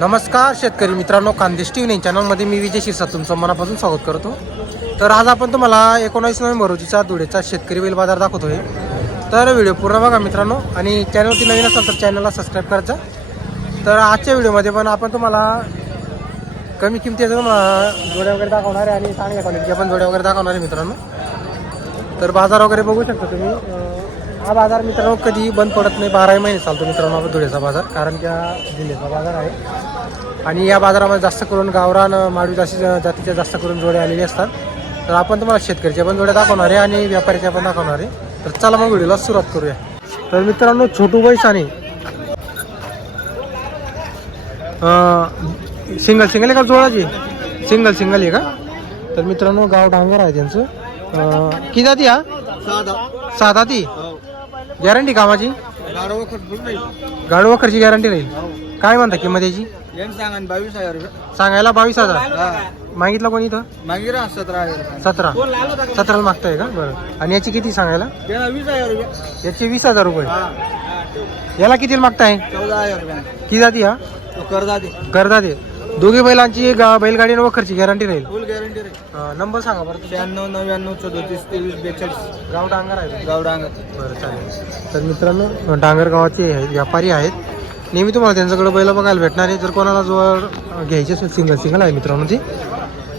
नमस्कार शेतकरी मित्रांनो खानदेश टी व्ही चॅनलमध्ये मी विजय शिरसा तुमचं मनापासून स्वागत करतो. तर आज आपण तुम्हाला एकोणावीस नोव्हेंबर रोजीचा धुळेचा शेतकरी बैल बाजार दाखवतोय. तर व्हिडिओ पूर्ण बघा मित्रांनो आणि चॅनलवरती नवीन असाल तर चॅनलला सबस्क्राईब करायचं तर आजच्या व्हिडिओमध्ये पण आपण तुम्हाला कमी किमतीचं जोड्या वगैरे दाखवणार आहे आणि चांगल्या क्वालिटीच्या पण जोड्या वगैरे दाखवणार आहे मित्रांनो. तर बाजार वगैरे बघू शकता तुम्ही हा बाजार मित्रांनो कधी बंद पडत नाही. बाराही महिने चालतो मित्रांनो धुळेचा बाजार कारण की हा जिल्ह्याचा बाजार आहे. आणि या बाजारामध्ये जास्त करून गावरान माळवी जास्ती जातीच्या जास्त करून जोड्या आलेले असतात. तर आपण तुम्हाला शेतकऱ्याच्या पण जोड्या दाखवणार आहे आणि व्यापाऱ्याच्या पण दाखवणार आहे. तर चला मग व्हिडिओला सुरुवात करूया. तर मित्रांनो छोटू बैसाने सिंगल सिंगल आहे का जोडाची? सिंगल सिंगल आहे का? तर मित्रांनो गाव डांगर आहे त्यांचं. किती जाती हा? सात हाती गॅरंटी कामाची गाडू वखरची गॅरंटी राहील. काय म्हणता किंमत याची? सांगा बावीस हजार रुपये. सांगायला बावीस हजार. मागितलं कोणी इथं? मागे सतरा सतरा. सतराला मागताय का? बरं. आणि याची किती सांगायला? त्याला वीस हजार रुपये. याची वीस हजार रुपये. हा. याला किती मागताय? चौदा हजार रुपये. किती जाती हा? तो कर्जा दे दोघी बैलांची गा- बैलगाडी आणि वखरची गॅरंटी राहील. फुल गॅरंटी रे अं, नंबर सांगा बरं तुमचा. शहाण्णव नव्याण्णव सदोतीस तेवीस बेचाळीस. गाव डांगर आहे गावडांग बरं चालेल. तर मित्रांनो डांगर गावाचे हे व्यापारी आहेत. नेहमी तुम्हाला त्यांच्याकडे बैल बघायला भेटणार आहे. जर कोणाला जोड घ्यायची असेल सिंगल सिंगल आहे मित्रांनो ती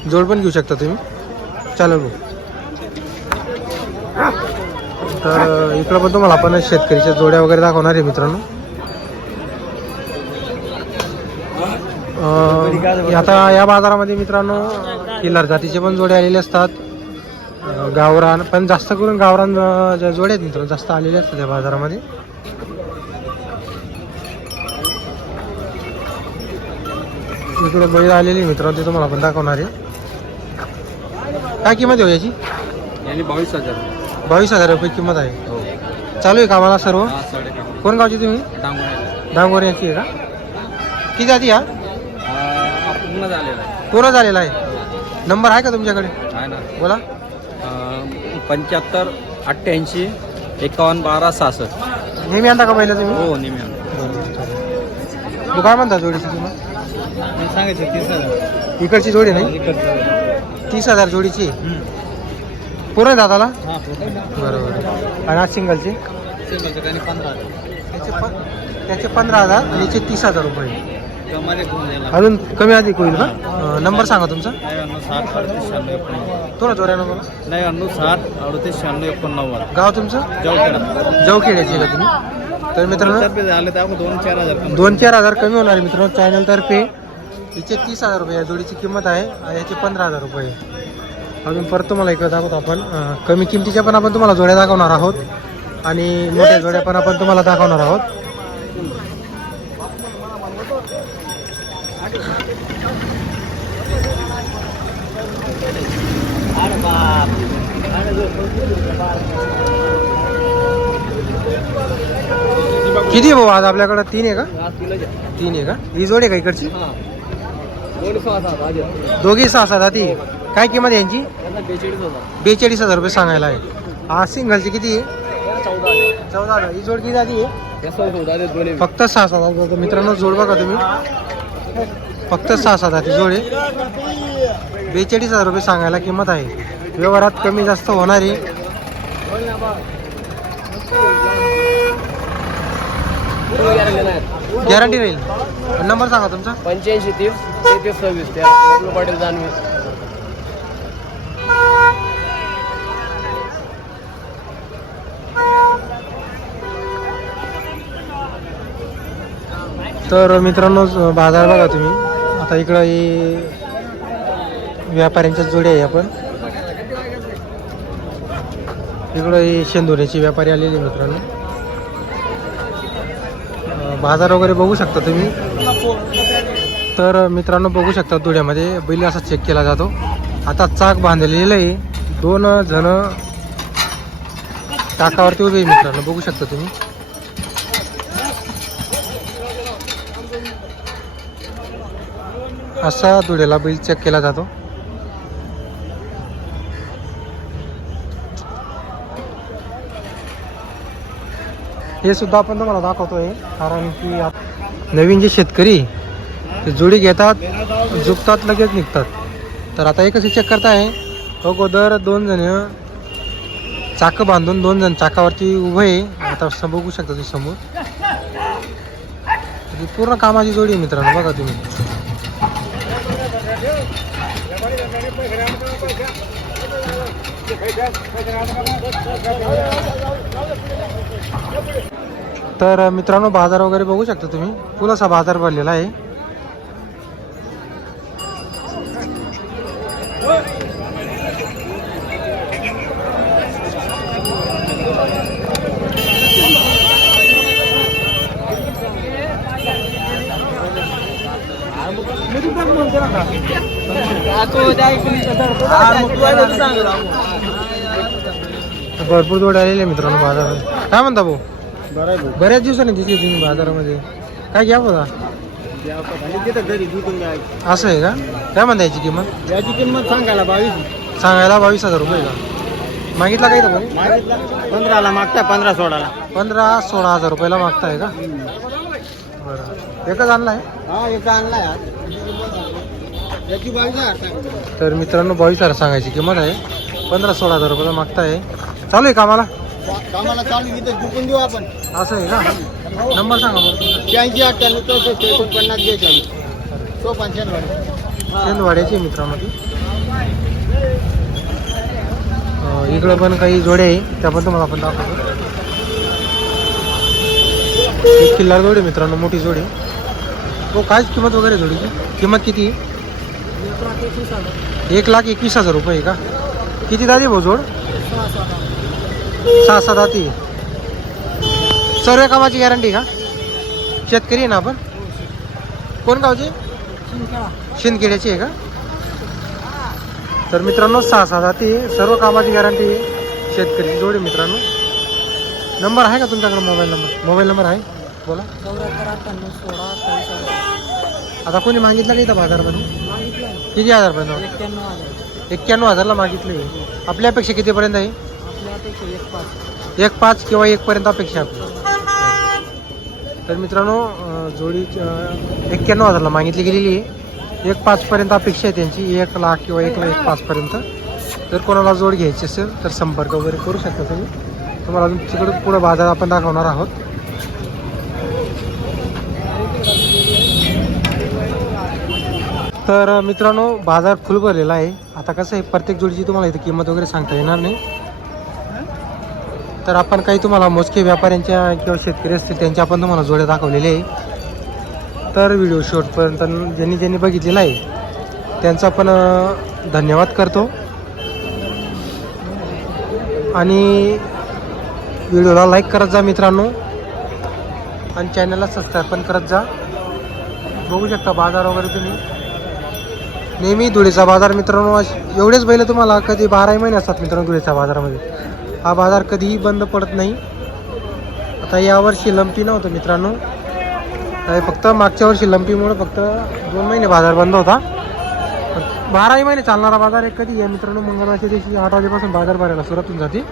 जोड पण घेऊ शकता तुम्ही. चालेल भाऊ. तर इकडं पण तुम्हाला आपण शेतकरीच्या जोड्या वगैरे दाखवणार आहे मित्रांनो. आता या बाजारामध्ये मित्रांनो किल्लार जातीचे पण जोडे आलेले असतात. गावरान पण जास्त करून गावरान ज्या जोड्या आहेत मित्रांनो जास्त आलेले असतात या बाजारामध्ये. इकडे बैल आलेली मित्रांनो ते तुम्हाला आपण दाखवणार आहे. काय किंमत आहे हो याची? यांनी बावीस हजार. बावीस हजार रुपये किंमत आहे. हो. चालू आहे कामाला सर्व? कोण गावची तुम्ही? डांगोर याची आहे का? किती जाती हा पूर्ण झालेला आहे. पूर्ण झालेला आहे. नंबर आहे का तुमच्याकडे? आहे ना. बोला. पंच्याहत्तर अठ्ठ्याऐंशी एकावन्न बारा सहासष्ट. नेहमी आणता का पहिलं तुम्ही? हो नेहमी तू काय म्हणता जोडीची किंमत सांगायचं तीस हजार. इकडची जोडी नाही? तीस हजार जोडीची? पूर्ण दादाला? हा बरोबर. आणि आज सिंगलचे? सिंगलचं पंधरा हजार. त्याचे प त्याचे पंधरा हजार आणि याचे तीस हजार रुपये. अजून कमी अधिक होईल का? नंबर सांगा तुमचा. साठ अडतीस शहाण्णव एकोणनव्वद. थोडा जोऱ्यानं बोला. नव्याण्णव साठ अडतीस शहाण्णव एकोणनव्वद. गाव तुमचं? जवळखेडा. जवखेड्याचे का तुम्ही? तर मित्रांनो तर दोन चार हजार कमी. दोन चार हजार कमी होणार आहे मित्रांनो चॅनलतर्फे हिचे तीस हजार रुपये या जोडीची किंमत आहे आणि याचे पंधरा हजार रुपये. अजून परत तुम्हाला इकडे दाखवतो आपण. कमी किमतीच्या पण आपण तुम्हाला जोड्या दाखवणार आहोत. आणि मोठ्या जोड्या पण आपण तुम्हाला दाखवणार आहोत. किती आहे भाऊ आज आपल्याकडे? तीन आहे का? तीन आहे का? ही जोडी आहे का इकडची? दोघी सहा सहा ती. काय किंमत आहे यांची? बेचाळीस हजार रुपये सांगायला आहे. हा सिंगलची किती आहे? चौदा हजार ही जोड किती आहे? फक्त सहा सात हजार मित्रांनो जोड बघा तुम्ही. फक्त सहा सात हजार जोडे. बेचाळीस हजार रुपये सांगायला किंमत आहे. व्यवहारात कमी जास्त होणार आहे. गॅरंटी राहील. नंबर सांगा तुमचा. पंच्याऐंशी तीस तेहतीस सव्वीस. त्या पाटील जानवी तर मित्रांनो बाजार बघा तुम्ही. आता इकडं हे व्यापाऱ्यांच्या जोड्या आहे आपण. इकडं हे शेंदुऱ्याचे व्यापारी आलेले आहे मित्रांनो. बाजार वगैरे बघू शकता तुम्ही. तर मित्रांनो बघू शकता धुळ्यामध्ये. बैल असा चेक केला जातो. आता चाक बांधलेलं आहे. दोन जण टाकावरती उभे मित्रांनो. बघू शकता तुम्ही. असा धुळ्याला बैल चेक केला जातो. हे सुद्धा आपण तुम्हाला दाखवतोय कारण की आप- नवीन जे शेतकरी ते जोडी घेतात झुकतात लगेच निघतात. तर आता एकच चेक करताय. अगोदर दोन जण चाक बांधून दोन जण चाकावरती उभे आहे. आता बघू शकता तुम्ही समोर. पूर्ण कामाची जोडी आहे मित्रांनो बघा तुम्ही. तर मित्रांनो बाजार वगैरे बघू शकता तुम्ही. फुल असा बाजार भरलेला आहे. भरपूर जोड आलेले आहे मित्रांनो बाजारात. काय म्हणता भाऊ? बऱ्याच दिवसांनी दिसली तुम्ही बाजारामध्ये. काय घ्या बघा. असं आहे का? काय म्हणता याची किंमत? याची किंमत सांगायला बावीस सांगायला बावीस हजार रुपये का? मागितला काही तर पंधराला मागता पंधरा सोळाला पंधरा सोळा हजार रुपयाला मागताय का? बरं. एकच आणलाय आहे हा एक आणलाय? तर मित्रांनो बावीस हजार सांगायची किंमत आहे. पंधरा सोळा हजार रुपयाला मागताय. चालू आहे कामाला? कामाला चालू इथं चुकून देऊ आपण. असं आहे का? नंबर सांगा बरं. शहाऐंशी अठ्ठ्याण्णव चौसष्ट एकोणपन्नास बेचाळीस. तो मित्रांनो ती. इकडं पण काही जोड्या आहे त्या पण तुम्हाला आपण दाखवतो. एक किल्लार जोडी मित्रांनो मोठी जोडी. हो काय किंमत वगैरे जोडीची? किंमत किती आहे? एक लाख एकवीस हजार रुपये का? किती दादी भाऊ जोड? सहा सात दाती. सर्व कामाची गॅरंटी का? शेतकरी आहे ना आपण? कोण गावचे? शिंदखेड्याची आहे का? तर मित्रांनो सहा सहा जाती सर्व कामाची गॅरंटी आहे. शेतकरी जोडी मित्रांनो. नंबर आहे का तुमच्याकडे मोबाईल नंबर मोबाईल नंबर आहे? बोला. आता कोणी मागितलं का इथं बाजारमध्ये? किती हजार पर्यंत? एक्क्याण्णव हजारला मागितले. आपल्या अपेक्षा कितीपर्यंत आहे? एक पाच. किंवा एक पर्यंत अपेक्षा आहे आपली. तर मित्रांनो अं, जोडी अं, एक्क्याण्णव हजारला मागितली गेलेली आहे. एक पाचपर्यंत अपेक्षा आहे त्यांची. एक लाख किंवा एक लाख एक पाचपर्यंत जर कोणाला जोड घ्यायची असेल तर संपर्क वगैरे करू शकता तुम्ही. तुम्हाला अजून तिकडं पुढं बाजार आपण दाखवणार आहोत. तर मित्रांनो बाजार फुल भरलेला आहे. आता कसं आहे प्रत्येक जोडीची तुम्हाला इथे किंमत वगैरे सांगता येणार नाही. तर आपण काही तुम्हाला मोजके व्यापाऱ्यांच्या किंवा शेतकरी असतील त्यांच्या आपण तुम्हाला जोड्या दाखवलेल्या आहे. तर व्हिडिओ शॉर्टपर्यंत ज्यांनी ज्यांनी बघितलेला आहे त्यांचा पण धन्यवाद करतो. आणि व्हिडिओला लाईक करत जा मित्रांनो. आणि चॅनलला सबस्क्राईब पण करत जा. बघू शकता बाजार वगैरे तुम्ही. नेहमी धुळेचा बाजार मित्रांनो एवढेच बैल तुम्हाला कधी बाराही महिने असतात मित्रांनो धुळेचा बाजारामध्ये. हा बाजार कधीही बंद पडत नाही. आता यावर्षी लंपी नव्हतं मित्रांनो. तर फक्त मागच्या वर्षी लंपीमुळे फक्त दोन महिने बाजार बंद होता. बाराही महिने चालणारा बाजार आहे कधी या मित्रांनो? मंगळवारच्या दिवशी आठ वाजेपासून बाजार भरायला सुरुवात होऊन जाते.